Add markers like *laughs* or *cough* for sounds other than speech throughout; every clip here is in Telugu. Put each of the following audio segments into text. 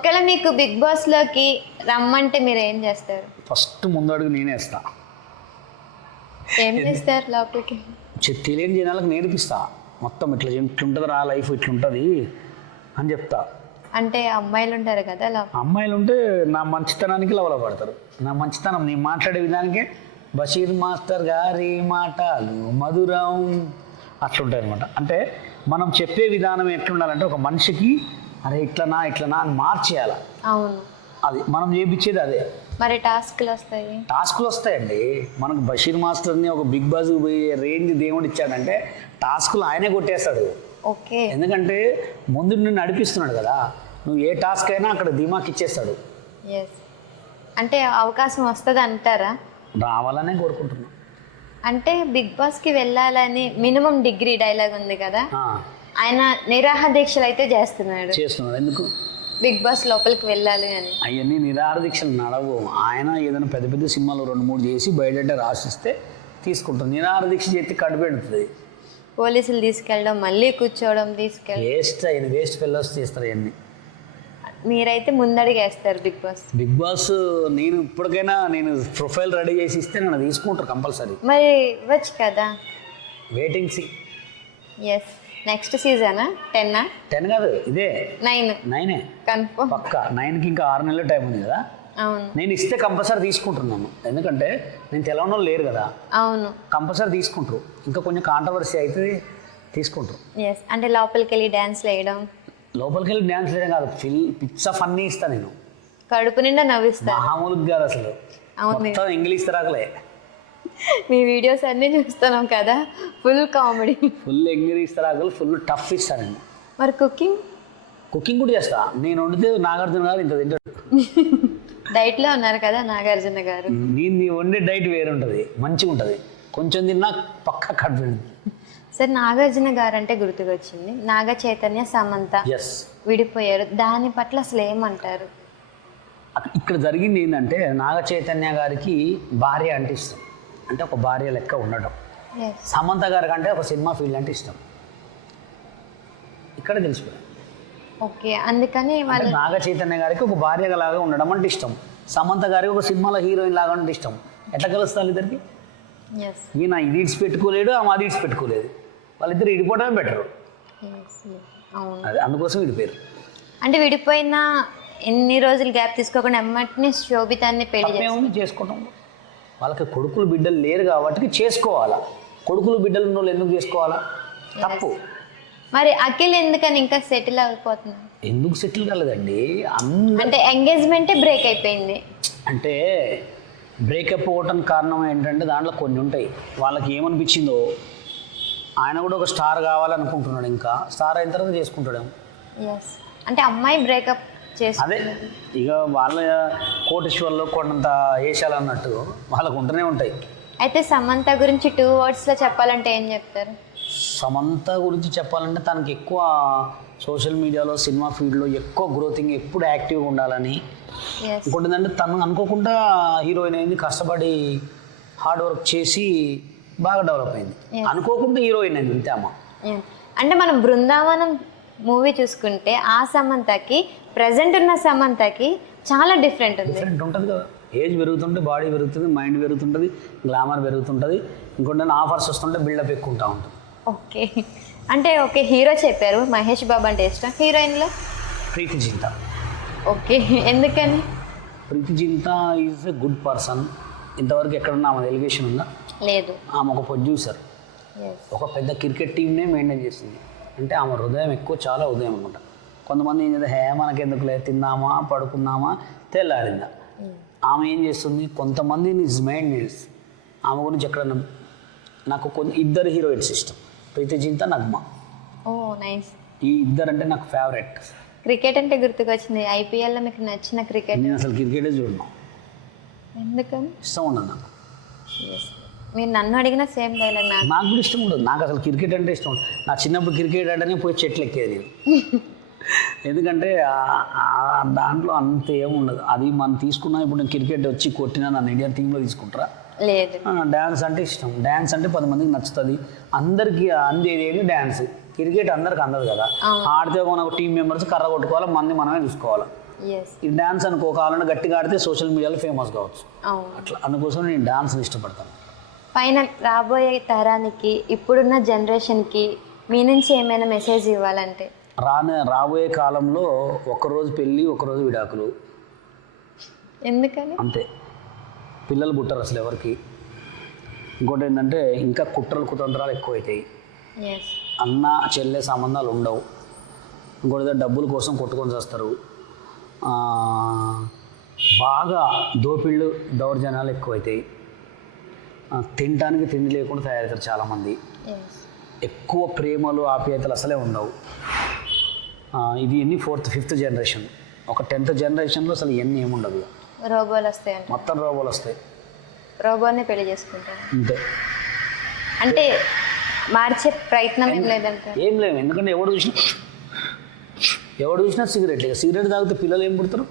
ఒకవేళ మీకు బిగ్ బాస్లోకి రమ్మంటే మీరు ఏం చేస్తారు? ఫస్ట్ ముందడుగు నేనే వేస్తా. ఏం చేస్తారు లోపలికి? చె- తెలియని జనాలకు నేర్పిస్తా. మొత్తం ఇట్లా ఇట్లుంటుంది రా లైఫ్ ఇట్లుంటుంది అని చెప్తా. అంటే అమ్మాయిలు ఉంటారు కదా లోపల అమ్మాయిలు ఉంటే నా మంచితనానికి లవల పడతారు. నా మంచితనం నేను మాట్లాడే విధానికే బషీర్ మాస్టర్ గారి మాటలు మధురం అట్లుంటాయి అనమాట అంటే మనం చెప్పే విధానం ఎట్లుండాలంటే ఒక మనిషికి అరే ఇట్లనా ఇట్లనా అని మార్చేయాలి. అవును. అది మనం చేపించేది అదే. మరి టాస్క్లు వస్తాయి టాస్క్లు వస్తాయండి మనకు బషీర్ మాస్టర్ని ఒక బిగ్ బాస్ పోయే రేంజ్ దేవుడు ఇచ్చాడంటే టాస్క్లు ఆయనే కొట్టేస్తాడు. ఓకే. ఎందుకంటే ముందు నిన్ను నడిపిస్తున్నాడు కదా. నువ్వు ఏ టాస్క్ అయినా అక్కడ ధీమాకి ఇచ్చేస్తాడు. అంటే అవకాశం వస్తుంది అంటారా? రావాలనే కోరుకుంటున్నాను అంటే బిగ్ బాస్కి వెళ్ళాలని మినిమం డిగ్రీ డైలాగ్ ఉంది కదా. ఆయన నిరాహ దీక్షలు అయితే చేస్తున్నాడు. చేస్తున్నాడు. ఎందుకు? బిగ్ బాస్ లోపలికి వెళ్ళాలి అని. అవన్నీ నిరాహార దీక్షలు నడవు. ఆయన ఏదైనా పెద్ద పెద్ద సినిమాలు రెండు మూడు చేసి బయట రాసిస్తే తీసుకుంటుంది. నిరాహార దీక్ష చేతి కడుపు పెడుతుంది. పోలీసులు తీసుకెళ్ళడం మళ్ళీ కూర్చోవడం తీసుకెళ్ళడం. వేస్ట్ అయిన వేస్ట్ ఫెలోస్ చేస్తారు అవన్నీ మీరైతే ముందడిగా వేస్తారు బిగ్ బాస్. బిగ్ బాస్ నేను ఇప్పటికైనా నేను ప్రొఫైల్ రెడీ చేసి ఇస్తే నన్ను తీసుకుంటారు కంపల్సరీ. మరి ఇవ్వచ్చు కదా? వెయిటింగ్ సి ఎస్ నెక్స్ట్ సీజనా టెన్నా టెన్ కాదు ఇదే. నైన్ నైనే కన్ఫర్మ్ పక్క. నైన్కి ఇంకా ఆరు నెలల టైం ఉంది కదా? అవును. నేను ఇస్తే కంపల్సరీ తీసుకుంటున్నాను. ఎందుకంటే నేను వాళ్ళు లేరు కదా? అవును. కంపల్సరీ తీసుకుంటారు. ఇంకా కొంచెం కాంట్రవర్సీ అయితే తీసుకుంటారు. ఎస్ అంటే లోపలికి వెళ్ళి డ్యాన్స్ వేయడం లోపలికి వెళ్ళి డ్యాన్స్ వేయడం కాదు. ఫిల్ పిచ్చ ఫన్నీ ఇస్తా నేను. కడుపు నిండా నవ్విస్తారు మామూలుగా కాదు అసలు మొత్తం ఇంగ్లీష్ తరాకలే. మీ వీడియోస్ అన్నీ చూస్తున్నాం కదా ఫుల్ కామెడీ ఫుల్ ఇంగ్లీష్ తరాకులు ఫుల్ టఫ్ ఇస్తాను నేను మరి కుకింగ్ కుకింగ్ కూడా చేస్తా. నేను వండితే నాగార్జున గారు ఇంత తింటాడు. డైట్లో ఉన్నారు కదా నాగార్జున గారు. నేను నీ వండే డైట్ వేరే ఉంటుంది మంచిగా ఉంటుంది కొంచెం తిన్నా పక్క కడుపు సార్ నాగార్జున గారు అంటే గుర్తుకొచ్చింది. నాగ చైతన్య సమంత విడిపోయారు. దాని పట్ల అసలు ఏమంటారు? ఇక్కడ జరిగింది ఏంటంటే నాగ చైతన్య గారికి భార్య అంటే ఇష్టం. అంటే ఒక భార్య లెక్క ఉండడం సమంత గారికి అంటే ఒక సినిమా ఫీల్డ్ అంటే ఇష్టం. ఇక్కడ తెలిసిపోయింది ఓకే అందుకని నాగ చైతన్య గారికి ఒక భార్య లాగా ఉండడం అంటే ఇష్టం. సమంత గారికి ఒక సినిమాలో హీరోయిన్ లాగా అంటే ఇష్టం. ఎట్లా కలుస్తారు ఇద్దరికి? ఈయన ఇది ఇడిచి పెట్టుకోలేడు ఆమె అది ఇడిచి పెట్టుకోలేదు. వాళ్ళిద్దరు ఇడిపోవడమే బెటర్ అది అందుకోసం విడిపోయారు. అంటే విడిపోయిన ఎన్ని రోజులు గ్యాప్ తీసుకోకుండా ఎమ్మటిని శోభితాన్ని పెళ్ళి చేసుకోవటం వాళ్ళకి కొడుకులు బిడ్డలు లేరు కాబట్టి చేసుకోవాలా? కొడుకులు బిడ్డలు ఉన్న వాళ్ళు ఎందుకు చేసుకోవాలా? తప్పు. మరి అఖిల్ ఎందుకని ఇంకా సెటిల్ అయిపోతున్నారు ఎందుకు సెటిల్ కాలేదండి? అంటే ఎంగేజ్మెంటే బ్రేక్ అయిపోయింది. అంటే బ్రేకప్ అవ్వటానికి కారణం ఏంటంటే దాంట్లో కొన్ని ఉంటాయి. వాళ్ళకి ఏమనిపించిందో ఆయన కూడా ఒక స్టార్ కావాలనుకుంటున్నాడు ఇంకా. స్టార్ అయిన తర్వాత చేసుకుంటాడేమో. ఎస్ అంటే అమ్మాయి బ్రేకప్ అదే ఇక వాళ్ళ కోటేశ్వర్లో కొండంత వేషాలు అన్నట్టు వాళ్ళకు ఉంటూనే ఉంటాయి. అయితే సమంత గురించి టూ వర్డ్స్లో చెప్పాలంటే ఏం చెప్తారు? సమంత గురించి చెప్పాలంటే తనకి ఎక్కువ సోషల్ మీడియాలో సినిమా ఫీల్డ్లో ఎక్కువ గ్రోతింగ్ ఎప్పుడు యాక్టివ్గా ఉండాలని. ఎస్ ఇంకోటి ఏంటంటే తను అనుకోకుండా హీరోయిన్ అయింది కష్టపడి హార్డ్ వర్క్ చేసి బాగా డెవలప్ అయింది. అనుకోకుండా హీరోయిన్ అయింది అంతే అమ్మ. అంటే మనం బృందావనం మూవీ చూసుకుంటే ఆ సమంతకి ప్రజెంట్ ఉన్న సమంతకి చాలా డిఫరెంట్ ఉంది. డిఫరెంట్ ఉంటుంది కదా. ఏజ్ పెరుగుతుంటే బాడీ పెరుగుతుంది మైండ్ పెరుగుతుంటుంది గ్లామర్ పెరుగుతుంటుంది. ఇంకోటి ఆఫర్స్ వస్తుంటే బిల్డప్ ఎక్కువ ఉంటా ఉంటుంది. ఓకే. అంటే ఓకే హీరో చెప్పారు మహేష్ బాబు అంటే ఇష్టం. హీరోయిన్లో? ప్రీతి జింత. ఓకే. ఎందుకని? Preity Zinta is a good person ఇంతవరకు ఎక్కడన్నా ఆమె ఎలిగేషన్ ఉందా? లేదు. ఆమె ఒక ప్రొడ్యూసర్ ఒక పెద్ద క్రికెట్ టీంనే మెయింటైన్ చేస్తుంది అంటే ఆమె హృదయం ఎక్కువ చాలా హృదయం అనమాట. కొంతమంది ఏం చేస్తారు హే మనకెందుకులే తిందామా పడుకుందామా? తెల్లారిందా. ఆమె ఏం చేస్తుంది కొంతమందిని మెయింటెనెన్స్ ఆమె గురించి ఎక్కడన్నా నాకు కొన్ని ఇద్దరు హీరోయిన్స్ ఇష్టం. ప్రీతి జింత నగ్మ. Oh nice. ఈ ఇద్దరు అంటే నాకు ఫేవరెట్. క్రికెట్ అంటే గుర్తుకొచ్చింది. ఐపీఎల్లో మీకు నచ్చిన క్రికెట్? నేను అసలు క్రికెటే చూడను. ఎందుకని ఇష్టం ఉండదు నాకు. మీరు నన్ను అడిగిన సేమ్ డైలాగ్ నాకు. కూడా ఇష్టం ఉండదు. నాకు అసలు క్రికెట్ అంటే ఇష్టం నా చిన్నప్పుడు క్రికెట్ ఆడనే పోయి చెట్లు ఎక్కేది నేను. *laughs* ఎందుకంటే దాంట్లో అంత ఏముండదు అది మనం తీసుకున్నా ఇప్పుడు నేను క్రికెట్ వచ్చి కొట్టినా నన్ను ఇండియా టీంలో తీసుకుంటారా? లేదు. డ్యాన్స్ అంటే ఇష్టం. డ్యాన్స్ అంటే పది మందికి నచ్చుతుంది. అందరికీ అందేది డ్యాన్స్ క్రికెట్ అందరికి అందదు కదా. ఆడితే మన టీం మెంబర్స్ కర్ర కొట్టుకోవాలి మంది మనమే చూసుకోవాలి. ఈ డ్యాన్స్ అనుకో కావాలన్నా గట్టిగా ఆడితే సోషల్ మీడియాలో ఫేమస్ కావచ్చు. అట్లా. అందుకోసం నేను డాన్స్ని ఇష్టపడతాను. ఫైనల్ రాబోయే తరానికి ఇప్పుడున్న జనరేషన్కి మీ నుంచి ఏమైనా మెసేజ్ ఇవ్వాలంటే? రానే రాబోయే కాలంలో ఒకరోజు పెళ్ళి ఒకరోజు విడాకులు. ఎందుకని? అంతే. పిల్లలు పుట్టరు అసలు ఎవరికి. ఇంకోటి ఏంటంటే ఇంకా కుట్రలు కుతంత్రాలు ఎక్కువైతాయి. అన్న చెల్లె సంబంధాలు ఉండవు. ఇంకోటి డబ్బుల కోసం కొట్టుకొని చేస్తారు. బాగా దోపిళ్ళు దౌర్జన్యాలు ఎక్కువైతాయి. తినడానికి తిండి లేకుండా తయారవుతారు చాలామంది. ఎక్కువ ప్రేమలు ఆప్యాయతలు అసలే ఉండవు. ఇది ఎన్ని ఫోర్త్ ఫిఫ్త్ జనరేషన్. ఒక టెన్త్ జనరేషన్లో అసలు ఇవన్నీ ఏముండదు రోబోలు వస్తాయంట మొత్తం రోబోలు వస్తాయి. రోబోని పెళ్ళి చేసుకుంటాను అంతే. అంటే మార్చే ప్రయత్నం ఏం లేదంటే ఏం లేవు ఎందుకంటే ఎవడు చూసినా ఎవడు చూసినా సిగరెట్ సిగరెట్ తాగితే పిల్లలు ఏం పుడతారు?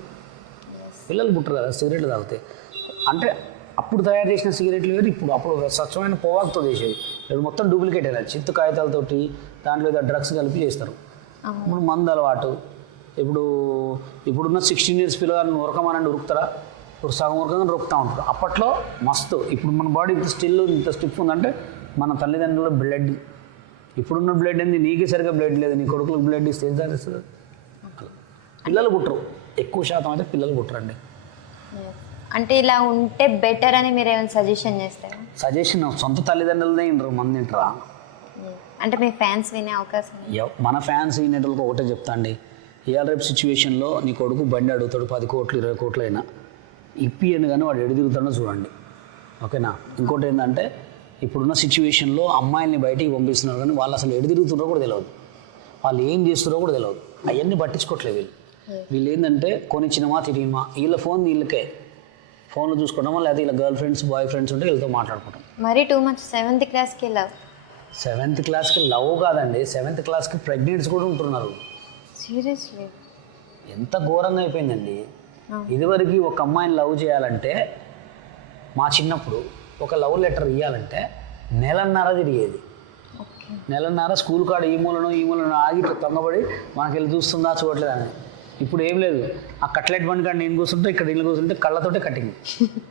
పిల్లలు పుట్టరు కదా సిగరెట్లు తాగితే. అంటే అప్పుడు తయారు చేసిన సిగరెట్లు వేరు ఇప్పుడు అప్పుడు స్వచ్ఛమైన పొగాకుతో చేసేవి. ఇప్పుడు మొత్తం డూప్లికేట్ అయినా చిత్తు కాగితాలతోటి దాంట్లో ఏదో డ్రగ్స్ కలిపి చేస్తారు. ఇప్పుడు మందు అలవాటు. ఇప్పుడు ఇప్పుడున్న సిక్స్టీన్ ఇయర్స్ పిల్లగారిని ఉరకమనండి ఉరుకుతారా? ఇప్పుడు సగం ఉరకంగా ఉరుకుతూ ఉంటారు. అప్పట్లో మస్తు. ఇప్పుడు మన బాడీ ఇంత స్టిల్ ఇంత స్టిఫ్ ఉందంటే మన తల్లిదండ్రుల బ్లడ్ ఇప్పుడున్న బ్లడ్ ఏంది? నీకే సరిగా బ్లడ్ లేదు. నీ కొడుకులకు బ్లడ్ ఇస్తే ఏం పిల్లలు పుట్టరు. ఎక్కువ శాతం అయితే పిల్లలు పుట్టరండి. అంటే ఇలా ఉంటే బెటర్ అని మీరు ఏమైనా సజెషన్ చేస్తారా? సజెషన్ సొంత తల్లిదండ్రులనే ఇంటారు మంది ఇంటరా Yes. అంటే మీ ఫ్యాన్స్ వినే అవకాశం. ఎవ్- మన ఫ్యాన్స్ ఈనేటోళ్ళకి ఒకటే చెప్తా అండి. ఇవాళ రేపు సిచ్యువేషన్లో నీ కొడుకు బండి అడుగుతాడు పది కోట్లు ఇరవై కోట్లు అయినా ఇప్పియను కానీ వాడు ఎడు తిరుగుతాడో చూడండి. ఓకేనా? ఇంకోటి ఏంటంటే ఇప్పుడున్న సిచ్యువేషన్లో అమ్మాయిల్ని బయటికి పంపిస్తున్నారు కానీ వాళ్ళు అసలు ఎడు తిరుగుతున్నారో కూడా తెలియదు వాళ్ళు ఏం చేస్తున్నారో కూడా తెలియదు అవన్నీ పట్టించుకోవట్లేదు వీళ్ళు. వీళ్ళు ఏంటంటే కొనిచ్చినమా తిరిగిమా వీళ్ళ ఫోన్ వీళ్ళకే. ఫోన్లో చూసుకుంటామా? లేదా వీళ్ళ గర్ల్ ఫ్రెండ్స్ బాయ్ ఫ్రెండ్స్ ఉంటే వీళ్ళతో మాట్లాడుకుంటాం. మరీ టూ మచ్ సెవెంత్ క్లాస్కి లవ్ సెవెంత్ క్లాస్కి లవ్ కాదండి. సెవెంత్ క్లాస్కి ప్రెగ్నెంట్స్ కూడా ఉంటున్నారు. సీరియస్లీ ఎంత ఘోరంగా అయిపోయిందండి. ఇదివరకు ఒక అమ్మాయిని లవ్ చేయాలంటే మా చిన్నప్పుడు ఒక లవ్ లెటర్ ఇవ్వాలంటే నెలన్నర తిరిగేది. నెలన్నర స్కూల్ కాడ ఈ మూలను ఈ మూలను ఆగి తొంగబడి మనకి వెళ్ళి చూస్తుందా చూడట్లేదు అని. ఇప్పుడు ఏం లేదు. ఆ కట్లెట్ బండి నేను కూర్చుంటే ఇక్కడ ఇల్లు కూర్చుంటే కళ్ళతోటే కట్టింగ్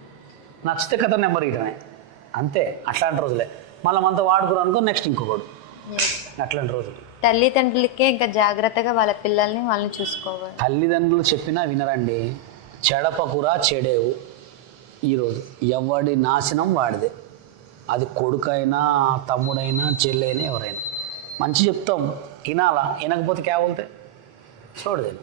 *laughs* నచ్చితే కథ నెంబర్ ఇయటమే అంతే అట్లాంటి రోజులే. మళ్ళీ మనతో వాడుకున్నాం అనుకో నెక్స్ట్ ఇంకొకడు. అట్లాంటి రోజులు. తల్లిదండ్రులకే ఇంకా జాగ్రత్తగా వాళ్ళ పిల్లల్ని వాళ్ళని చూసుకోవాలి. తల్లిదండ్రులు చెప్పినా వినరండి. చెడపకురా చెడేవు. ఈరోజు ఎవడి నాశనం వాడిదే. అది కొడుకైనా తమ్ముడైనా చెల్లైనా ఎవరైనా. మంచి చెప్తాం. వినాలా? వినకపోతే కేవలితే చూడదేను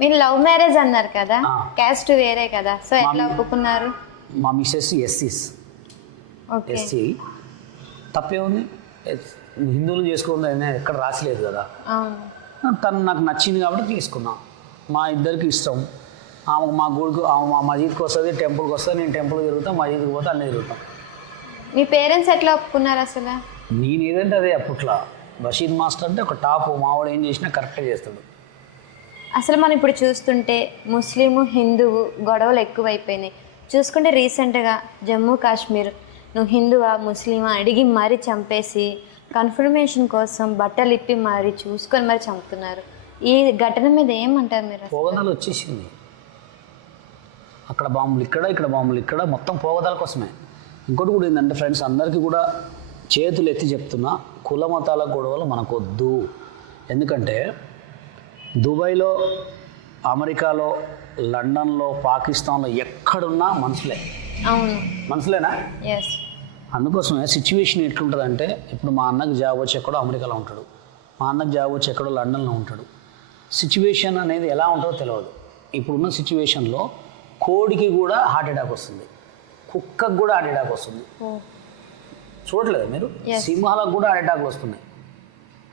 మీరు లవ్ మ్యారేజ్ అన్నారు కదా. క్యాస్ట్ వేరే కదా సో ఎట్లా ఒప్పుకున్నారు? మా మిస్సెస్ ఎస్సీస్. ఓకే. ఎస్సీ. తప్పే ఉంది హిందువులు చేసుకుంది ఎక్కడ రాసలేదు కదా. తను నాకు నచ్చింది కాబట్టి తీసుకున్నా. మా ఇద్దరికి ఇష్టం. ఆమె మా గుడికి ఆమె మా మసీద్కి వస్తుంది టెంపుల్కి వస్తుంది నేను టెంపుల్కి తిరుగుతాం మసీద్కి పోతే అన్నీ తిరుగుతాం. మీ పేరెంట్స్ ఎట్లా ఒప్పుకున్నారు అసలు? నేను ఏదంటే అదే అప్పట్లో. బషీద్ మాస్టర్ అంటే ఒక టాప్ మావాడు ఏం చేసినా కరెక్ట్గా చేస్తాడు. అసలు మనం ఇప్పుడు చూస్తుంటే ముస్లిము హిందువు గొడవలు ఎక్కువైపోయినాయి. చూసుకుంటే రీసెంట్గా జమ్మూ కాశ్మీర్ నువ్వు హిందువా ముస్లిమా అడిగి మరీ చంపేసి కన్ఫర్మేషన్ కోసం బట్టలు ఇప్పి మరి చూసుకొని మరి చంపుతున్నారు. ఈ ఘటన మీద ఏమంటారు మీరు అసలు? పోగదాలు వచ్చేసింది. అక్కడ బాంబులు ఇక్కడ ఇక్కడ బాంబులు ఇక్కడ మొత్తం పోగదాల కోసమే. ఇంకోటి కూడా ఏంటంటే ఫ్రెండ్స్ అందరికీ కూడా చేతులు ఎత్తి చెప్తున్నా కుల మతాల గొడవలు మనకొద్దు. ఎందుకంటే దుబాయ్లో అమెరికాలో లండన్లో పాకిస్తాన్లో ఎక్కడున్నా మనుషులే. అవును. మనుషులేనా? ఎస్ అందుకోసమే సిచ్యువేషన్ ఎట్లుంటుందంటే ఇప్పుడు మా అన్నకి జాబ్ వచ్చి ఎక్కడో అమెరికాలో ఉంటాడు. మా అన్నకి జాబ్ వచ్చి ఎక్కడో లండన్లో ఉంటాడు. సిచ్యువేషన్ అనేది ఎలా ఉంటుందో తెలియదు ఇప్పుడున్న సిచ్యువేషన్లో కోడికి కూడా హార్ట్ అటాక్ వస్తుంది. కుక్కకు కూడా హార్ట్ అటాక్ వస్తుంది. చూడలేదు మీరు. సింహాలకు కూడా హార్ట్ అటాక్ వస్తున్నాయి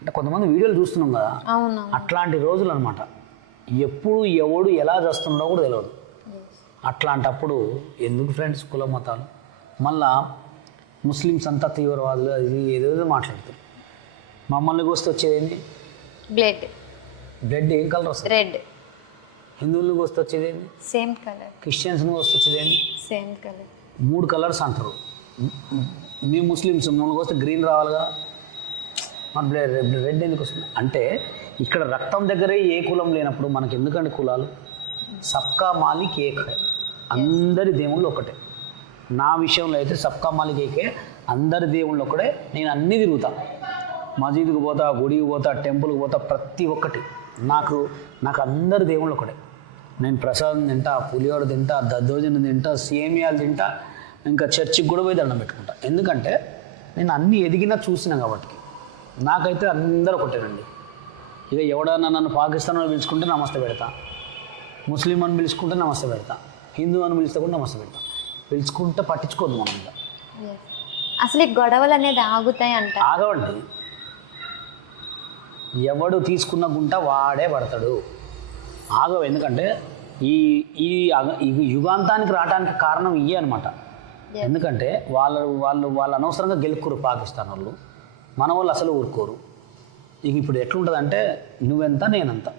అంటే కొంతమంది వీడియోలు చూస్తున్నాం కదా అవును అట్లాంటి రోజులు అనమాట ఎప్పుడు ఎవడు ఎలా చేస్తుండో కూడా తెలియదు అట్లాంటప్పుడు ఎందుకు ఫ్రెండ్స్ కుల మతాలు? మళ్ళా ముస్లిమ్స్ అంతా తీవ్రవాదులు అది ఏదేదో మాట్లాడతారు. మమ్మల్ని వస్తే వచ్చేది ఏంటి? బ్లడ్ బ్లడ్ ఏం కలర్ వస్తుంది? రెడ్ హిందువులకు వస్తే వచ్చేది ఏంటి? సేమ్ కలర్ క్రిస్టియన్స్ని వస్తే వచ్చేది ఏంటి? సేమ్ కలర్ మూడు కలర్స్ అంటారు. మీ ముస్లిమ్స్ మమ్మల్ని వస్తే గ్రీన్ రావాలిగా? మన రెడ్ ఎందుకు వస్తుంది? అంటే ఇక్కడ రక్తం దగ్గరే ఏ కులం లేనప్పుడు మనకి ఎందుకంటే కులాలు? సబ్కా మాలిక్ ఏక్ అందరి దేవుళ్ళు ఒకటే. నా విషయంలో అయితే సబ్కా మాలిక్ ఏకే అందరి దేవుళ్ళు ఒకటే. నేను అన్నీ తిరుగుతా. మసీదుకి పోతా గుడికి పోతా టెంపుల్కి పోతా ప్రతి ఒక్కటి. నాకు నాకు అందరి దేవుళ్ళు ఒకటే. నేను ప్రసాదం తింటా పులిహోర తింటా దద్దోజనం తింటా సేమియాలు తింటా ఇంకా చర్చికి కూడా పోయి దండం పెట్టుకుంటా. ఎందుకంటే నేను అన్నీ ఎదిగినా చూసినా కాబట్టి. నాకైతే అందరూ ఒకటేనండి ఇక ఎవడన్నా నన్ను పాకిస్తాన్ అని పిలుచుకుంటే నమస్తే పెడతా. ముస్లిం అని పిలుచుకుంటే నమస్తే పెడతా. హిందూ అని పిలిస్తే కూడా నమస్తే పెడతా. పిలుచుకుంటే పట్టించుకోద్దు మనం ఇంకా. అసలు ఈ గొడవలు అనేది ఆగుతాయి అంట. ఆగవండి. ఎవడు తీసుకున్న గుంట వాడే పడతాడు. ఆగవు. ఎందుకంటే ఈ ఈ యుగాంతానికి రావడానికి కారణం ఇయే అనమాట ఎందుకంటే వాళ్ళు వాళ్ళు వాళ్ళు అనవసరంగా గెలుక్కురు పాకిస్తాన్ వాళ్ళు. మన వాళ్ళు అసలు ఊరుకోరు. ఇక ఇప్పుడు ఎట్లుంటుందంటే నువ్వెంత నేనంత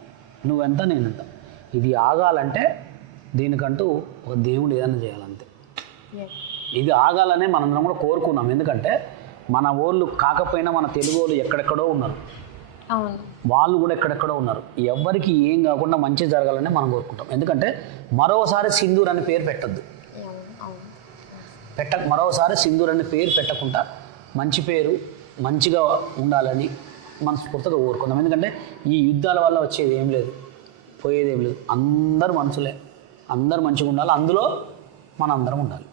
నువ్వెంత నేనంత. ఇది ఆగాలంటే దీనికంటూ ఒక దేవుడు ఏదైనా చేయాలంతే. ఇది ఆగాలనే మనందరం కూడా కోరుకున్నాం. ఎందుకంటే మన ఊళ్ళు కాకపోయినా మన తెలుగు వాళ్ళు ఎక్కడెక్కడో ఉన్నారు. వాళ్ళు కూడా ఎక్కడెక్కడో ఉన్నారు. ఎవరికి ఏం కాకుండా మంచి జరగాలని మనం కోరుకుంటాం. ఎందుకంటే మరోసారి సింధూర్ అనే పేరు పెట్టద్దు. పెట్ట మరోసారి సింధూర్ అనే పేరు పెట్టకుండా మంచి పేరు మంచిగా ఉండాలని మనస్ఫూర్తిగా కోరుకుందాం. ఎందుకంటే ఈ యుద్ధాల వల్ల వచ్చేది ఏం లేదు. పోయేది ఏం లేదు. అందరు మనుషులే అందరు మంచిగా ఉండాలి. అందులో మన అందరం ఉండాలి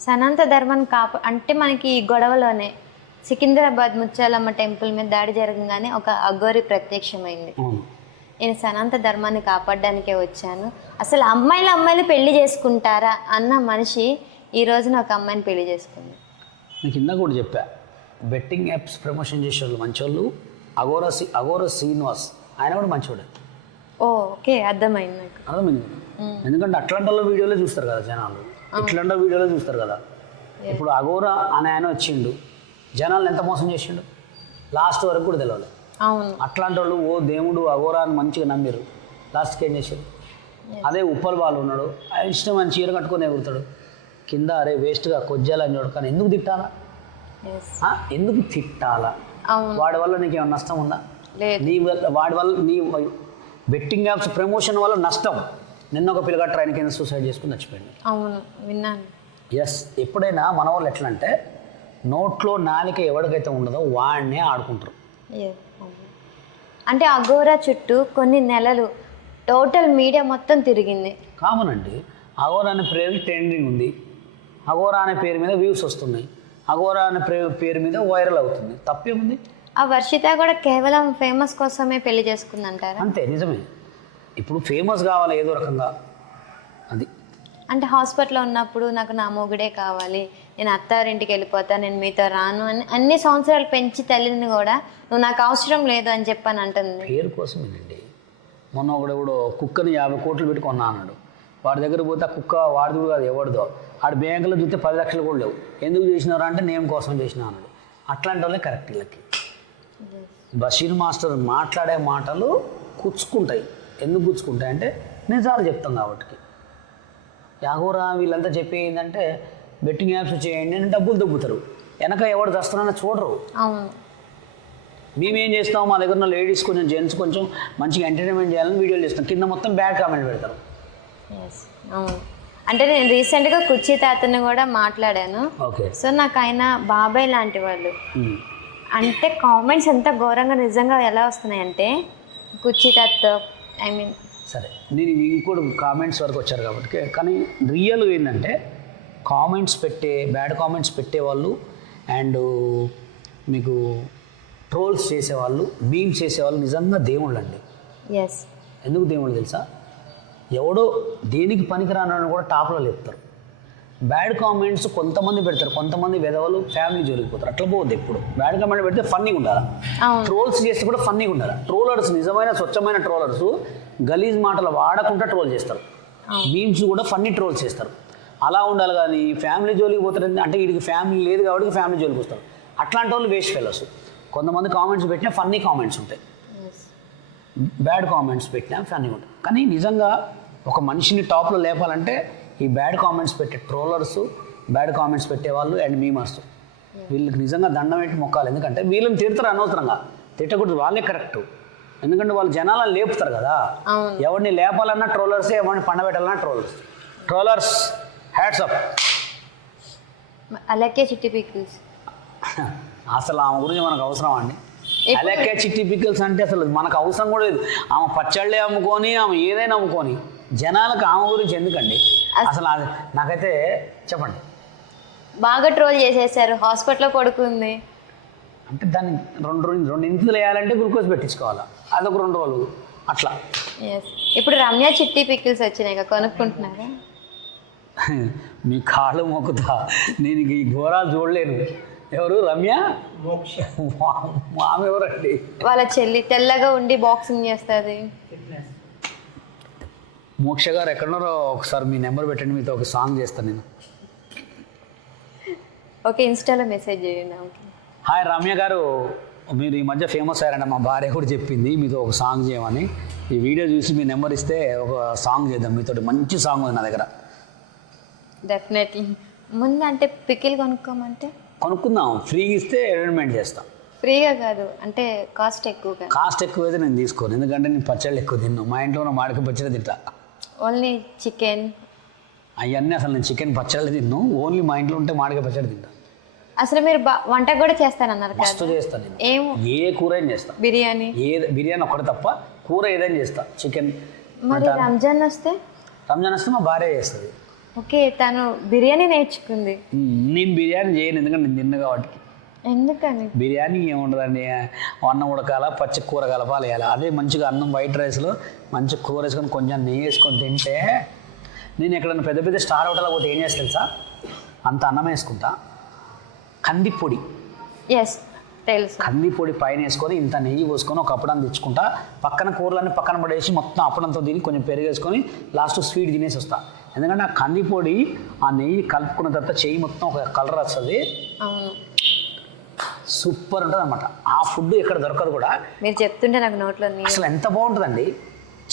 సనాంత ధర్మాన్ని కాప అంటే మనకి ఈ గొడవలోనే సికింద్రాబాద్ ముత్యాలమ్మ టెంపుల్ మీద దాడి జరగగానే ఒక అఘోరి ప్రత్యక్షమైంది. నేను సనాంత ధర్మాన్ని కాపాడడానికే వచ్చాను. అసలు అమ్మాయిలు అమ్మాయిలు పెళ్ళి చేసుకుంటారా అన్న మనిషి ఈ రోజున ఒక అమ్మాయిని పెళ్ళి చేసుకుంది. నీకు ఇందాక కూడా చెప్పా. బెట్టింగ్ యాప్స్ ప్రమోషన్ చేసే వాళ్ళు మంచోళ్ళు. అగోరా సి అగోరా శ్రీనివాస్ ఆయన కూడా మంచివాడే ఓకే అర్థమైంది అర్థమైంది? ఎందుకంటే అట్లాంటి వాళ్ళ వీడియోలే చూస్తారు కదా జనాలు. ఇట్లాంటి వీడియోలే చూస్తారు కదా? ఇప్పుడు అగోరా అని ఆయన వచ్చిండు. జనాలను ఎంత మోసం చేసిండు? లాస్ట్ వరకు కూడా తెలియాలి అవును. అట్లాంటి వాళ్ళు ఓ దేవుడు అగోరా అని మంచిగా నమ్మిరు. లాస్ట్కి ఏం చేశారు? అదే ఉప్పల్ బాలు ఉన్నాడు. ఆయన ఇష్టం ఆయన చీర కట్టుకొని ఎగురుతాడు. కింద అరే వేస్ట్గా కొజ్జాలని చూడు. కానీ ఎందుకు తిట్టాలా? ఎందుకు తిట్టాలా? వాడి వల్ల నీకు ఏమైనా నష్టం ఉందా? నీ వాడి వల్ల నీ బెట్టింగ్ యాప్స్ ప్రమోషన్ వల్ల నష్టం. నిన్న ఒక పిల్లగాడు ట్రైన్ కింద సూసైడ్ చేసుకుని చచ్చిపోయింది. అవును విన్నాను. ఎస్ ఎప్పుడైనా మన వాళ్ళు ఎట్లా అంటే నోట్లో నాలిక ఎవరికైతే ఉండదో వాడినే ఆడుకుంటారు. అంటే అఘోరా చుట్టూ కొన్ని నెలలు టోటల్ మీడియా మొత్తం తిరిగింది. కామన్ అండి. అగోరా అనే పేరు ట్రెండింగ్ ఉంది. అగోరా అనే పేరు మీద వ్యూస్ వస్తున్నాయి. అగోరా అనే ప్రే- మీద వైరల్ అవుతుంది. తప్పేముంది? ఆ వర్షిత కూడా కేవలం ఫేమస్ కోసమే పెళ్ళి చేసుకుందంటారా? అంతే నిజమే. ఇప్పుడు ఫేమస్ కావాలి ఏదో రకంగా. అది. అంటే హాస్పిటల్లో ఉన్నప్పుడు నాకు నా మొగుడే కావాలి నేను అత్తారింటికి వెళ్ళిపోతా నేను మీతో రాను అని అన్ని సంవత్సరాలు పెంచి తల్లిని కూడా నువ్వు నాకు అవసరం లేదు అని చెప్పని అంటుంది. పేరు కోసమేనండి మొన్న ఒకడు ఎవడో కుక్కని యాభై కోట్లు పెట్టి కొన్నా అన్నాడు. వాడి దగ్గర పోతే ఆ కుక్క వాడిది కాదు ఎవరిదో. ఆడు బ్యాంకులో చూస్తే పది లక్షలు కూడా లేవు. ఎందుకు చేసినారు అంటే నేమ్ కోసం చేసిన అన్నాడు. అట్లాంటి వాళ్ళే కరెక్ట్ వీళ్ళకి. బషీర్ మాస్టర్ మాట్లాడే మాటలు కుచ్చుకుంటాయి. ఎందుకు గుచ్చుకుంటాయి అంటే నిజాలు చెప్తాం కాబట్టి. యాగోరా వీళ్ళంతా చెప్పే ఏంటంటే బెట్టింగ్ యాప్స్ చేయండి అని డబ్బులు దొబ్బుతారు. వెనక ఎవడు చేస్తున్నారో చూడరు. మేమేం చేస్తాం? మా దగ్గర ఉన్న లేడీస్ కొంచెం జెంట్స్ కొంచెం మంచిగా ఎంటర్టైన్మెంట్ చేయాలని వీడియోలు చేస్తాం. కింద మొత్తం బ్యాడ్ కామెంట్ పెడతారు. అంటే నేను రీసెంట్గా కుర్చీ తాతని కూడా మాట్లాడాను. ఓకే. సో నాకు ఆయన బాబాయ్ లాంటి వాళ్ళు. అంటే కామెంట్స్ ఎంత ఘోరంగా నిజంగా ఎలా వస్తున్నాయంటే కుర్చీ తాత ఐ మీన్ సరే నేను ఇంకోటి కామెంట్స్ వరకు వచ్చారు కాబట్టి కానీ రియల్ ఏంటంటే కామెంట్స్ పెట్టే బ్యాడ్ కామెంట్స్ పెట్టేవాళ్ళు అండ్ మీకు ట్రోల్స్ చేసేవాళ్ళు మీమ్స్ చేసేవాళ్ళు నిజంగా దేవుళ్ళు అండి ఎస్ ఎందుకు దేవుళ్ళు తెలుసా? ఎవడో దేనికి పనికిరానని కూడా టాప్లో లేపుతారు. బ్యాడ్ కామెంట్స్ కొంతమంది పెడతారు కొంతమంది వెదవలు ఫ్యామిలీ జోలికి పోతారు. అట్లా పోవద్దు ఎప్పుడు. బ్యాడ్ కామెంట్ పెడితే ఫన్నీగా ఉండాలి? ట్రోల్స్ చేస్తే కూడా ఫన్నీగా ఉండాలి? ట్రోలర్స్ నిజమైన స్వచ్ఛమైన ట్రోలర్స్ గలీజ్ మాటలు వాడకుండా ట్రోల్ చేస్తారు. మీమ్స్ కూడా ఫన్నీ ట్రోల్స్ చేస్తారు. అలా ఉండాలి కానీ ఫ్యామిలీ జోలికి పోతారు అంటే వీడికి ఫ్యామిలీ లేదు కాబట్టి ఫ్యామిలీ జోలికి వస్తారు. అట్లాంటి వాళ్ళు వేస్ట్ ఫెలోస్ కొంతమంది కామెంట్స్ పెట్టినా ఫన్నీ కామెంట్స్ ఉంటాయి. బ్యాడ్ కామెంట్స్ పెట్టినా ఫన్నీ ఉంటాయి. కానీ నిజంగా ఒక మనిషిని టాప్లో లేపాలంటే ఈ బ్యాడ్ కామెంట్స్ పెట్టే ట్రోలర్స్ బ్యాడ్ కామెంట్స్ పెట్టేవాళ్ళు అండ్ మీమర్స్. వీళ్ళకి నిజంగా దండం పెట్టి మొక్కాలి. ఎందుకంటే వీళ్ళని తిడతారు అనవసరంగా. తిట్టకూడదు. వాళ్ళే కరెక్ట్. ఎందుకంటే వాళ్ళు జనాలను లేపుతారు కదా. ఎవరిని లేపాలన్నా ట్రోలర్స్ ఎవరిని పండబెట్టాలన్నా ట్రోలర్స్. Trollers hats up. అలాగే చిట్టి పికిల్స్. అసలు ఆమె గురించి మనకు అవసరం అండి? అలాగే చిట్టి పిక్కల్స్ అంటే అసలు మనకు అవసరం కూడా లేదు. ఆమె పచ్చళ్ళే అమ్ముకొని ఆమె ఏదైనా అమ్ముకొని జనాలకు ఆమె గురించి ఎందుకండి? అసలు నాకైతే చెప్పండి. బాగా ట్రోల్ చేసేసారు. హాస్పిటల్లో పడుకుంది. అంటే దాన్ని రెండు రెండు రెండు ఇంచులు వేయాలంటే గ్లూకోజ్ పెట్టించుకోవాలి? అదొక రెండు రోజులు. అట్లా. ఇప్పుడు రమ్య చిట్టి పికిల్స్ వచ్చినాయి కొనుక్కుంటున్నారా? మీ కాళ్ళు మొక్కుతా నేను ఈ ఘోరాలు చూడలేను. ఎవరు? రమ్య? మా- ఆమె ఎవరండి? వాళ్ళ చెల్లి తెల్లగా ఉండి బాక్సింగ్ చేస్తుంది. మోక్ష గారు ఎక్కడున్నారో ఒకసారి మీ నెంబర్ పెట్టండి మీతో ఒక సాంగ్ చేస్తాను నేను. ఓకే ఇన్స్టాలో మెసేజ్ చేయండి. హాయ్ రమ్య గారు. మీరు ఈ మధ్య ఫేమస్ అయ్యారంట మా భార్య కూడా చెప్పింది మీతో ఒక సాంగ్ చేయమని. ఈ వీడియో చూసి మీ నెంబర్ ఇస్తే ఒక సాంగ్ చేద్దాం మీతో మంచి సాంగ్ ఉంది నా దగ్గర. డెఫినెట్లీ ముందు అంటే పికిల్ కొనుక్కోమంటే? కొనుక్కుందాం. ఫ్రీగా ఇస్తే అరేంజ్మెంట్ చేస్తాం. ఫ్రీగా కాదు అంటే కాస్ట్ ఎక్కువగా. కాస్ట్ ఎక్కువ అయితే నేను తీసుకోను. ఎందుకంటే నేను పచ్చళ్ళు ఎక్కువ తిన్నాను మా ఇంట్లో ఉన్న మామిడికాయ పచ్చడి తింటా. ఓన్లీ చికెన్ అవన్నీ అసలు నేను చికెన్ పచ్చళ్ళు తిన్ను. ఓన్లీ మా ఇంట్లో ఉంటే మామిడికాయ పచ్చడి తింటా. అసలు మీరు వంట కూడా చేస్తారన్నారు మస్తు కదా చేస్తాను నేను. ఏం ఏ కూర అయినా చేస్తా. బిర్యానీ. ఏ బిర్యానీ ఒక్కటి తప్ప కూర ఏదైనా చేస్తా. చికెన్ మరి రంజాన్ వస్తే? రంజాన్ వస్తే మా భార్య చేస్తుంది. ఓకే తను బిర్యానీ నేర్చుకుంది. నేను బిర్యానీ చేయను ఎందుకంటే నేను తిన్న కాబట్టి. ఎందుకని? బిర్యానీ ఏముండదండి? అన్నం ఉడకాల పచ్చి కూర కలపాలి అదే మంచిగా అన్నం వైట్ రైస్లో మంచి కూర వేసుకొని కొంచెం నెయ్యి వేసుకొని తింటే నేను ఎక్కడైనా పెద్ద పెద్ద స్టార్ హోటల్ పోతే ఏం చేస్తా తెలుసా? అంత అన్నం వేసుకుంటా. కందిపొడి ఎస్ తెలుసు. కందిపొడి పైన వేసుకొని ఇంత నెయ్యి పోసుకొని ఒక అప్పడం తెచ్చుకుంటా. పక్కన కూరలన్నీ పక్కన పడేసి మొత్తం అప్పడంతో తిని కొంచెం పెరుగు వేసుకొని లాస్ట్ స్వీట్ తినేసి వస్తా. ఎందుకంటే ఆ కందిపొడి ఆ నెయ్యి కలుపుకున్న తర్వాత చెయ్యి మొత్తం ఒక కలర్ వస్తుంది. సూపర్ ఉంటుంది అనమాట ఆ ఫుడ్ ఎక్కడ దొరకదు కూడా. మీరు చెప్తుంటే నాకు నోట్లో అసలు ఎంత బాగుంటుందండి?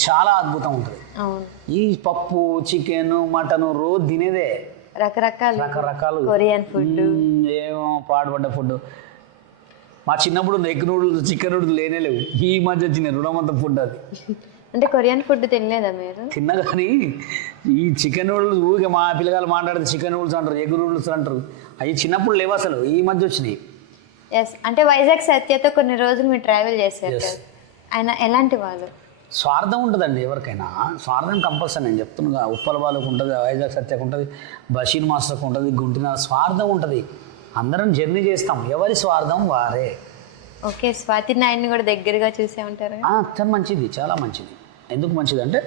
చాలా అద్భుతం ఉంటుంది. ఈ పప్పు చికెన్ మటన్ రోజు తినేదే. రకరకాలు. రకరకాలు. కొరియన్ ఫుడ్ ఏమో పాడుపడ్డ ఫుడ్ మా చిన్నప్పుడు ఎగ్ నూడిల్స్ చికెన్ నూడిల్స్ లేనే లేవు. ఈ మధ్య వచ్చిన రుణమంత ఫుడ్ అది. *laughs* అంటే కొరియన్ ఫుడ్ తినలేదా మీరు? తిన్నా కానీ ఈ చికెన్ నూడిల్స్ ఊరికే మా పిల్లగాలు మాట్లాడితే చికెన్ నూడిల్స్ అంటారు ఎగ్ నూడిల్స్ అంటారు. అవి చిన్నప్పుడు లేవు అసలు ఈ మధ్య వచ్చినాయి. ఎస్ అంటే వైజాగ్ సత్యతో కొన్ని రోజులు మీరు ట్రావెల్ చేశారు. ఆయన ఎలాంటి వాళ్ళు? స్వార్థం ఉంటుందండి ఎవరికైనా. స్వార్థం కంపల్సరీ నేను చెప్తున్నా. ఉప్పల వాళ్ళకు ఉంటుంది వైజాగ్ సత్యకు ఉంటుంది బషీర్ మాస్టర్కి ఉంటుంది గుంటిన స్వార్థం ఉంటుంది. అందరం జర్నీ చేస్తాం. ఎవరి స్వార్థం వారే. ఓకే స్వాతి నాయుడిని కూడా దగ్గరగా చూసే ఉంటారు? చాలా మంచిది చాలా మంచిది. ఎందుకు మంచిది అంటే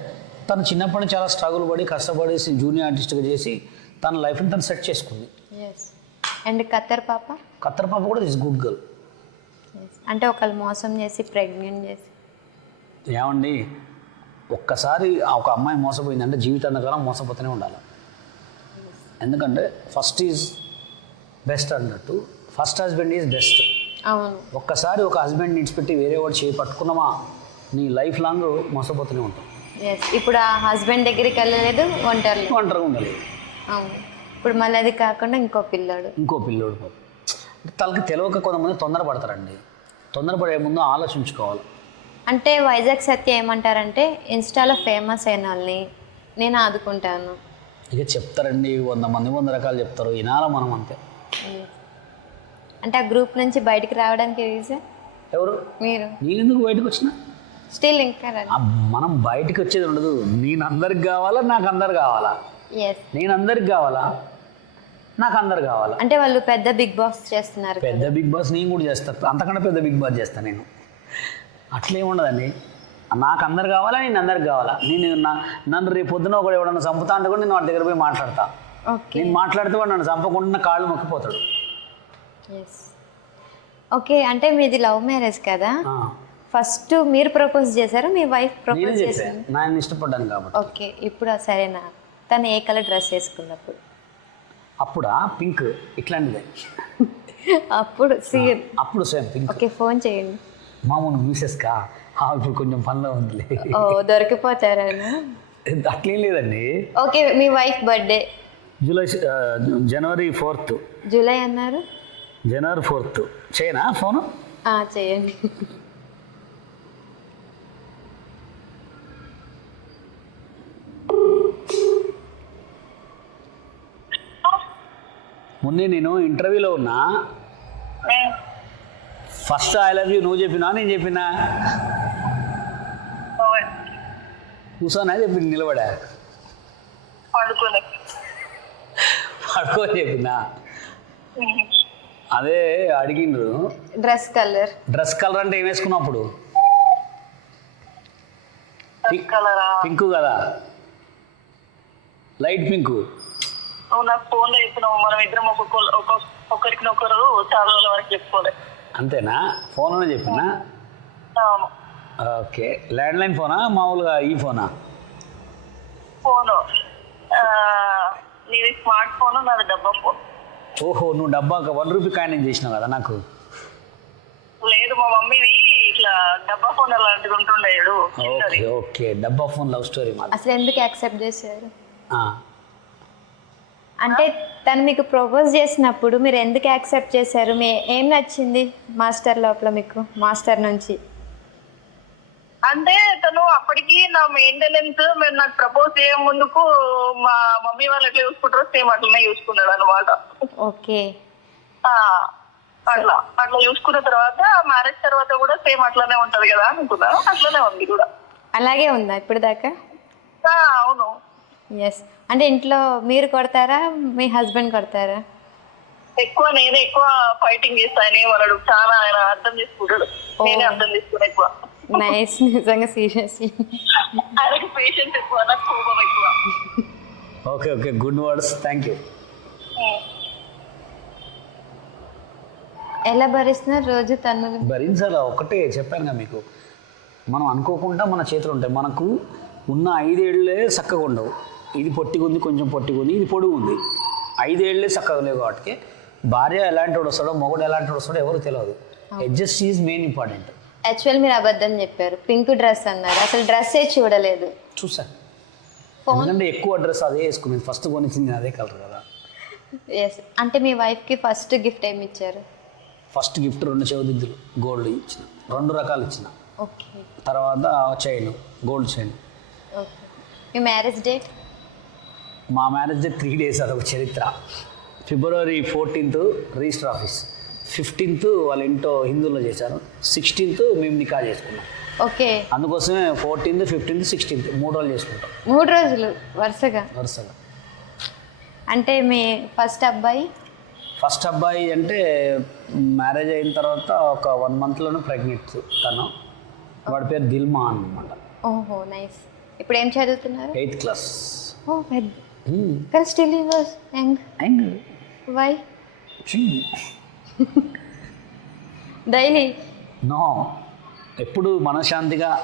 తను చిన్నప్పటి నుంచి చాలా స్ట్రగుల్ పడి కష్టపడి జూనియర్ ఆర్టిస్ట్గా చేసి తన లైఫ్ని తను సెట్ చేసుకుంది. అండ్ కత్తర్ పాప? కత్తర్ పాప కూడా ఇస్ గుడ్ గర్ల్. అంటే ఒకళ్ళు మోసం చేసి ప్రెగ్నెంట్ చేసి. ఏమండి ఒక్కసారి ఒక అమ్మాయి మోసపోయిందంటే జీవితాంతకాలం మోసపోతూనే ఉండాలి. ఎందుకంటే ఫస్ట్ ఈజ్ బెస్ట్ అన్నట్టు ఫస్ట్ హస్బెండ్ ఈజ్ బెస్ట్ ఒక్కసారి ఒక హస్బెండ్ నిడిచిపెట్టి వేరే వాడు చేయి పట్టుకున్నామా నీ లైఫ్ లాంగ్ మోసపోతూనే ఉంటాం ఇప్పుడు ఆ హస్బెండ్ దగ్గరికి వెళ్ళలేదు ఒంటరి ఒంటరిగా ఉండాలి అవును. ఇప్పుడు మళ్ళీ అది కాకుండా ఇంకో పిల్లాడు. ఇంకో పిల్లోడు తనకి తెలియక కొంతమంది తొందరపడతారండి. తొందరపడే ముందు ఆలోచించుకోవాలి. అంటే వైజాగ్ సత్య ఏమంటారంటే ఇన్స్టాలో ఫేమస్ అయిన వాళ్ళని నేను ఆదుకుంటాను. ఇక చెప్తారండి వంద మంది వంద రకాలు చెప్తారు. వినాల మనం అంతే. అంటే ఆ గ్రూప్ నుంచి బయటికి రావడానికి రీజన్? ఎవరు? మీరు. నేను ఎందుకు బయటకు వచ్చిన? స్టిల్ ఇంకా మనం బయటకు వచ్చేది ఉండదు. నేను అందరికి కావాలా? నాకు అందరు కావాలా? ఎస్ నేను అందరికి కావాలా? నాకు అందరు కావాలా? అంటే వాళ్ళు పెద్ద బిగ్ బాస్ చేస్తున్నారు పెద్ద బిగ్ బాస్ నేను కూడా చేస్తాను అంతకన్నా పెద్ద బిగ్ బాస్ చేస్తాను నేను. అట్లే ఉండదండి. నాకు అందరు కావాలా? నేను అందరికి కావాలా? నేను నా నన్ను రేపు పొద్దున ఒకడు ఎవడన్నా చంపుతా అంటే కూడా నేను వాడి దగ్గర పోయి మాట్లాడతా. ఓకే నేను మాట్లాడితే వాడు నన్ను చంపకుండా కాళ్ళు మొక్కిపోతాడు. ఓకే అంటే మీది లవ్ మ్యారేజ్ కదా? ఫస్ట్ మీరు ప్రపోజ్ చేశారు? మీ వైఫ్ ప్రపోజ్ చేసింది? నేను ఇష్టపడ్డాను కాబట్టి. ఓకే ఇప్పుడు సరేనా. తను ఏ కలర్ డ్రెస్ వేసుకున్నప్పుడు? అప్పుడా? పింక్ ఇట్లాంటిదే. అప్పుడు సీన్ అప్పుడు సేమ్ పింక్ ఓకే ఫోన్ చేయండి. మామూలు మ్యూసెస్కా ఇప్పుడు కొంచెం పనిలో ఉందిలే. ఓ దొరికిపోతారని అట్లేం లేదండి. ఓకే మీ wife birthday July January fourth. July అన్నారు? January fourth. చేయనా ఫోను? చేయండి. మొన్నే నేను ఇంటర్వ్యూలో ఉన్నా. ఫస్ట్ ఐ లవ్ యూ నువ్వు చెప్పినా నేను చెప్పినా? కూర్చోనా చెప్పి నిలబడా? పడుకో చెప్పినా? అదే అడిగిండ్రు. Dress colour. డ్రెస్ కలర్ అంటే ఏం వేసుకున్నప్పుడు? కలరా? పింక్ కదా? Light pink. నాకు ఫోన్లో మనం ఇద్దరం ఒక్కొక్క ఒక్కొక్క ఒకరికినొకరు చాలా రోజుల వరకు చెప్పుకోలే. అంతేనా? ఫోన్లోనే చెప్పినా? అవును. ఓకే. ల్యాండ్ లైన్ ఫోనా? మామూలుగా ఈ ఫోనా? ఫోను. నీది స్మార్ట్ ఫోన్ నాది డబ్బా ఫోన్. ఓహో నువ్వు డబ్బా వన్ రూపీ కాయిన్ చేసినావు కదా నాకు. లేదు మా మమ్మీది ఇట్లా డబ్బా ఫోన్ అలాంటిది ఉంటుండే చూడు చిన్నది. Okay okay. డబ్బా ఫోన్ లవ్ స్టోరీ మాది. అసలు ఎందుకు యాక్సెప్ట్ చేశారు? ఆ, అంటే తను మీకు ప్రపోజ్ చేసినప్పుడు మీరు ఎందుకు యాక్సెప్ట్ చేశారు? మీ ఏం నచ్చింది మాస్టర్ లోపల మీకు? మాస్టర్ నుంచి. అంటే తను అప్పటికి నా మెయింటెనెన్స్ మేము నాకు ప్రపోజ్ చేయ ముందుకు మా మమ్మీ వాళ్ళు ఎట్లా చూసుకుంటారో సేమ్ అట్లనే చూసుకున్నాడు అనమాట ఓకే. అట్లా అట్లా చూసుకున్న తర్వాత మ్యారేజ్ తర్వాత కూడా సేమ్ అట్లానే ఉంటది కదా అనుకున్నా. అట్లనే ఉంది కూడా. అలాగే ఉందా ఇప్పుడు దాకా అవును. ఎస్ అంటే ఇంట్లో మీరు కొడతారా మీ హస్బెండ్ కొడతారా? ఎక్కువ నేనే ఎక్కువ ఫైటింగ్ చేస్తా ఆయన ఏమన్నాడు చాలా ఆయన అర్థం చేసుకుంటాడు. నేనే అర్థం చేసుకున్నా ఎక్కువ. నైస్ *laughs* నిజంగా సీరియస్. ఆయనకి పేషెన్స్ ఎక్కువ నాకు కోపం ఎక్కువ. Okay okay good words thank you. ఎలా భరిస్తున్నారు రోజు తను భరించాలా? ఒకటే చెప్పాను కదా మీకు. మనం అనుకోకుండా మన చేతులు ఉంటాయి. మనకు ఉన్న ఐదేళ్ళే చక్కగా ఉండవు. ఇది పొట్టిగా ఉంది కొంచెం పొట్టిగా ఉంది ఇది పొడుగు ఉంది ఐదేళ్ళే చక్కగా లేవు కాబట్టి భార్య ఎలాంటి వాడు వస్తాడో మొగుడు ఎలాంటి వాడు వస్తాడో ఎవరు తెలియదు adjust is main important actual మీరు అబద్ధం చెప్పారు. పింక్ డ్రెస్ అన్నారు. అసలు డ్రెస్సే చూడలేదు. చూసా. ఎందుకంటే ఎక్కువ డ్రెస్ అదే వేసుకునేది. ఫస్ట్ కొనిచ్చింది అదే కలర్ కదా. ఎస్ అంటే మీ వైఫ్కి ఫస్ట్ గిఫ్ట్ ఏమి ఇచ్చారు? ఫస్ట్ గిఫ్ట్ రెండు చెవిదిద్దులు గోల్డ్ ఇచ్చిన. రెండు రకాలు ఇచ్చిన. ఓకే తర్వాత చైన్ గోల్డ్ చైన్ మీ మ్యారేజ్ డేట్ మా మ్యారేజ్ డే త్రీ డేస్ అదొక చరిత్ర. February fourteenth register office fifteenth వాళ్ళ ఇంట్లో హిందువులో చేశారు. సిక్స్టీన్త్ మేము నికా చేసుకున్నాం. ఓకే. అందుకోసమే ఫోర్టీన్త్ ఫిఫ్టీన్త్ సిక్స్టీన్త్ మూడు రోజులు చేసుకుంటాం. మూడు రోజులు వరుసగా? వరుసగా. అంటే మీ ఫస్ట్ అబ్బాయి? ఫస్ట్ అబ్బాయి అంటే మ్యారేజ్ అయిన తర్వాత ఒక వన్ మంత్లోనే ప్రెగ్నెంట్ తను. వాడి పేరు దిల్మా అనమాట ఓహో నైస్. ఇప్పుడు ఏం చదువుతున్నారు? Eighth class. ఓ పెద్ద కానీ still you was young and why daily no. ఎప్పుడు మనశ్శాంతిగా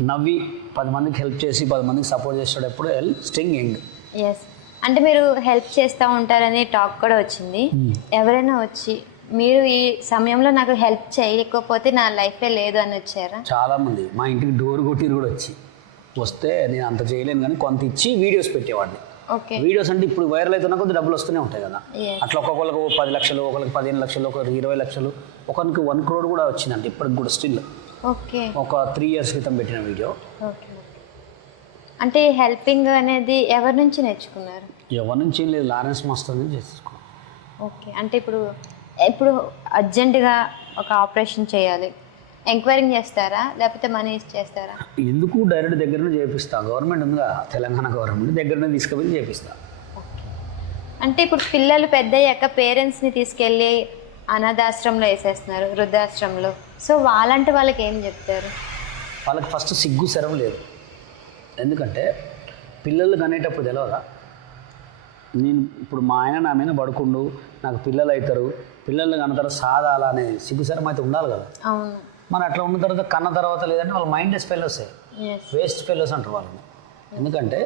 నవ్వి పది మందికి హెల్ప్ చేసి పది మందికి సపోర్ట్ చేస్తాడు ఎప్పుడు హెల్ప్ స్టింగ్ యంగ్ ఎస్ అంటే మీరు హెల్ప్ చేస్తూ ఉంటారని టాక్ కూడా వచ్చింది. ఎవరైనా వచ్చి మీరు ఈ సమయంలో నాకు హెల్ప్ చేయకపోతే నా లైఫే లేదు అని వచ్చారా? చాలామంది. మా ఇంటికి డోర్ కొట్టిరు కూడా వచ్చి. వస్తే నేను అంత చేయలేను కానీ కొంత ఇచ్చి వీడియోస్ పెట్టేవాడిని. వీడియోస్ అంటే ఇప్పుడు వైరల్ అవుతున్నా కొద్ది డబ్బులు వస్తూనే ఉంటాయి కదా. అట్లా ఒక్కొక్కరికి పది లక్షలు ఒకరికి పదిహేను లక్షలు ఒకరికి ఇరవై లక్షలు ఒకరికి వన్ క్రోడ్ కూడా వచ్చిందంటే ఇప్పటికి కూడా స్టిల్ ఓకే ఒక త్రీ ఇయర్స్ క్రితం పెట్టిన వీడియో ఓకే అంటే హెల్పింగ్ అనేది ఎవరి నుంచి నేర్చుకున్నారు? ఎవరి నుంచి లేదు లారెన్స్ మాస్టర్ నుంచి ఓకే అంటే ఇప్పుడు ఇప్పుడు అర్జెంటుగా ఒక ఆపరేషన్ చేయాలి. ఎంక్వైరింగ్ చేస్తారా? లేకపోతే మనీ చేస్తారా ఎందుకు డైరెక్ట్ దగ్గరనే చేపిస్తా? గవర్నమెంట్ ఉందిగా తెలంగాణ గవర్నమెంట్ దగ్గరనే తీసుకువెళ్ళి చేపిస్తా. అంటే ఇప్పుడు పిల్లలు పెద్దయ్యాక పేరెంట్స్ని తీసుకెళ్ళి అనాథాశ్రమంలో వేసేస్తున్నారు వృద్ధాశ్రమంలో. సో వాళ్ళంటే వాళ్ళకి ఏం చెప్తారు? వాళ్ళకి ఫస్ట్ సిగ్గు సెరవు లేదు. ఎందుకంటే పిల్లలు కనేటప్పుడు తెలియదా నేను ఇప్పుడు మా ఆయన నా మీద పడుకుండు నాకు పిల్లలు అవుతారు పిల్లలు సాదాలా అనే సిగ్గు శరం అయితే ఉండాలి కదా? అవును. మరి అట్లా ఉన్న తర్వాత కన్న తర్వాత లేదంటే వాళ్ళ mindless fellows waste fellows అంటారు వాళ్ళని. ఎందుకంటే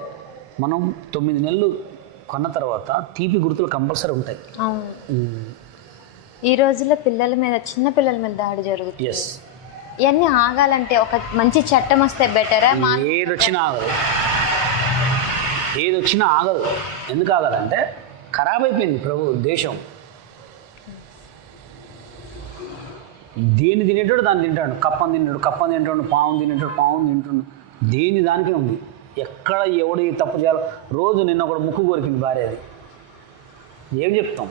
మనం తొమ్మిది నెలలు కన్న తర్వాత తీపి గుర్తులు కంపల్సరీ ఉంటాయి. ఈ రోజుల్లో పిల్లల మీద చిన్న పిల్లల మీద దాడి జరుగుతుంది. ఎస్ ఇవన్నీ ఆగాలంటే ఒక మంచి చట్టం వస్తే బెటరా ఏది వచ్చినా ఆగదు. ఏది వచ్చినా ఆగదు. ఎందుకు ఆగదంటే ఖరాబ్ అయిపోయింది ప్రభు దేశం. దేని తినేటోడు దాన్ని తింటాడు. కప్పని తింటాడు కప్పని తింటాడు పాము తినేటోడు పాము తింటాడు. దేని దానికే ఉంది. ఎక్కడ ఎవడు తప్పు చేయాలో. రోజు నిన్న ఒకడు ముక్కు కొరికింది భార్య అది ఏం చెప్తాం?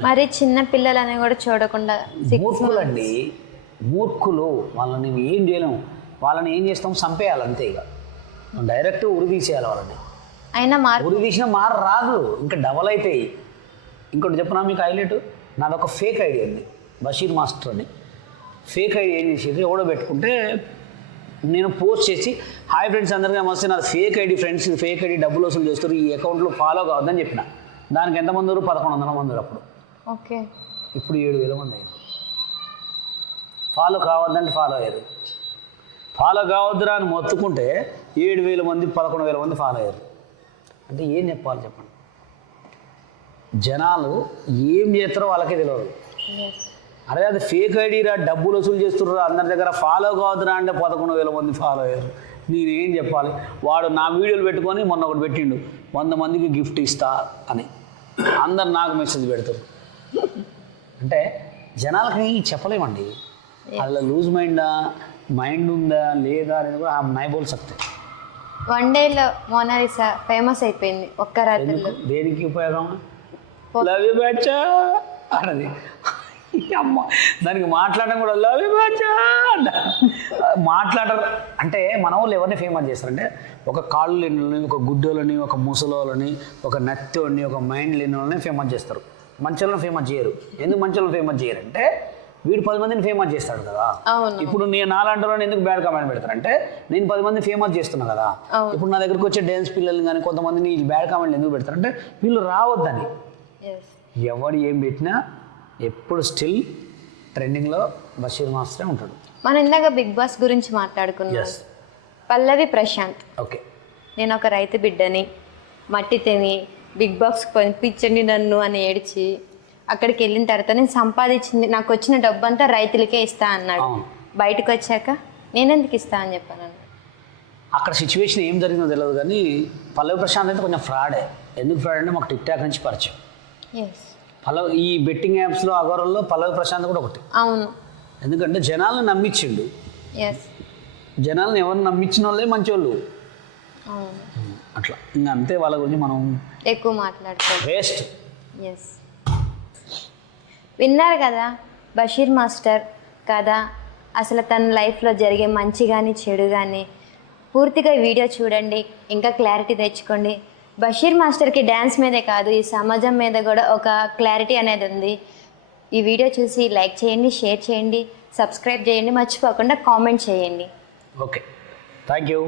మరి చిన్న పిల్లలని కూడా చూడకుండా మూర్ఖులండి. మూర్ఖులు. వాళ్ళని ఏం చేయలేము. వాళ్ళని ఏం చేస్తాం? చంపేయాలి అంతే ఇక. డైరెక్ట్ ఉరి తీసేయాలి వాళ్ళని. అయినా మార్పు ఉరి తీసిన మార రాదు. ఇంకా డబల్ అవుతాయి ఇంకోటి చెప్పనా మీకు హైలైట్? నాది ఒక ఫేక్ ఐడి ఉంది బషీర్ మాస్టర్ అని. ఫేక్ ఐడి ఏం చేసేది ఎవడో పెట్టుకుంటే నేను పోస్ట్ చేసి హాయ్ ఫ్రెండ్స్ అందరికీ నమస్తే. నాది ఫేక్ ఐడి ఫ్రెండ్స్ ఇది ఫేక్ ఐడి డబ్బులు వసూలు చేస్తారు ఈ అకౌంట్లో ఫాలో కావద్దని చెప్పిన. దానికి ఎంతమంది ఉన్నారు? పదకొండు వందల మంది అప్పుడు. ఓకే. ఇప్పుడు ఏడు వేల మంది అయ్యారు. ఫాలో కావద్దంటే ఫాలో అయ్యారు. ఫాలో కావద్దురా అని మొత్తుకుంటే ఏడు వేల మంది పదకొండు వేల మంది ఫాలో అయ్యారు. అంటే ఏం చెప్పాలి చెప్పండి? జనాలు ఏం చేస్తారో వాళ్ళకే తెలియదు. అరే అది ఫేక్ ఐడిరా డబ్బులు వసూలు చేస్తుర్రా అందరి దగ్గర ఫాలో కావద్దురా అంటే పదకొండు వేల మంది ఫాలో అయ్యారు. నేనేం చెప్పాలి? వాడు నా వీడియోలు పెట్టుకొని మొన్న ఒకటి పెట్టిండు. వంద మందికి గిఫ్ట్ ఇస్తా అని. అందరు నాకు మెసేజ్ పెడతారు. అంటే జనాలకి చెప్పలేమండి. వాళ్ళ లూజ్ మైండా మైండ్ ఉందా లేదా అనేది కూడా ఆ నైబోల్ సక్తే వన్ డేలో మోనాలిసా ఫేమస్ అయిపోయింది ఒక్క రాత్రిలో. దేనికి ఉపయోగం? లవ్ యూ అన్నది. అమ్మ దానికి మాట్లాడడం కూడా మాట్లాడరు. అంటే మన వాళ్ళు ఎవరిని ఫేమస్ చేస్తారంటే ఒక కాళ్ళు లేని ఒక గుడ్డోళ్ళని ఒక ముసలోళ్ళని ఒక నత్తోడిని ఒక మైండ్ లేని వాళ్ళని ఫేమస్ చేస్తారు. మంచోళ్ళని ఫేమస్ చేయరు. ఎందుకు మంచోళ్ళని ఫేమస్ చేయరు అంటే వీడు పది మందిని ఫేమస్ చేస్తాడు కదా. ఇప్పుడు నేను నాలాంటి వాళ్ళని ఎందుకు బ్యాడ్ కామెంట్ పెడతారంటే నేను పది మంది ఫేమస్ చేస్తున్నా కదా. ఇప్పుడు నా దగ్గరికి వచ్చే డ్యాన్స్ పిల్లల్ని కానీ కొంతమందిని బ్యాడ్ కామెంట్లు ఎందుకు పెడతారంటే వీళ్ళు రావద్దని. ఎవడు ఏం పెట్టినా ఎప్పుడు స్టిల్ ట్రెండింగ్లో బషీర్ మాస్టరే ఉంటాడు. మనం ఇందాక బిగ్ బాస్ గురించి మాట్లాడుకున్నాం. పల్లవి ప్రశాంత్. ఓకే. నేను ఒక రైతు బిడ్డని మట్టి తిని బిగ్ బాక్స్కి పంపించండి నన్ను అని ఏడ్చి అక్కడికి వెళ్ళిన తర్వాత నేను సంపాదించింది నాకు వచ్చిన డబ్బు అంతా రైతులకే ఇస్తా అన్నాడు. బయటకు వచ్చాక నేనెందుకు ఇస్తా అని చెప్పాను. అక్కడ సిచ్యువేషన్ ఏం జరిగిందో తెలియదు కానీ పల్లవి ప్రశాంత్ అయితే కొంచెం ఫ్రాడే ఎందుకు ఫ్రాడ్ అంటే మాకు టిక్ టాక్ నుంచి పరిచయం. ఎస్ పల్లవి ఈ బెట్టింగ్ యాప్స్లో అగోరల్లో పల్లవి ప్రశాంత్ కూడా ఒకటి. అవును. ఎందుకంటే జనాలను నమ్మించిండు. ఎస్ జనాలను ఎవరిని నమ్మించిన వాళ్ళే మంచోళ్ళు. అట్లా. ఇంకా అంతే వాళ్ళ గురించి మనం ఎక్కువ మాట్లాడుకోవాలి. వేస్ట్. ఎస్ విన్నారు కదా బషీర్ మాస్టర్ కదా అసలు తన లైఫ్లో జరిగే మంచి కానీ చెడు కానీ పూర్తిగా వీడియో చూడండి ఇంకా క్లారిటీ తెచ్చుకోండి. బషీర్ మాస్టర్కి డ్యాన్స్ మీదే కాదు ఈ సమాజం మీద కూడా ఒక క్లారిటీ అనేది ఉంది. ఈ వీడియో చూసి లైక్ చేయండి షేర్ చేయండి సబ్స్క్రైబ్ చేయండి మర్చిపోకుండా కామెంట్ చేయండి. ఓకే. Thank you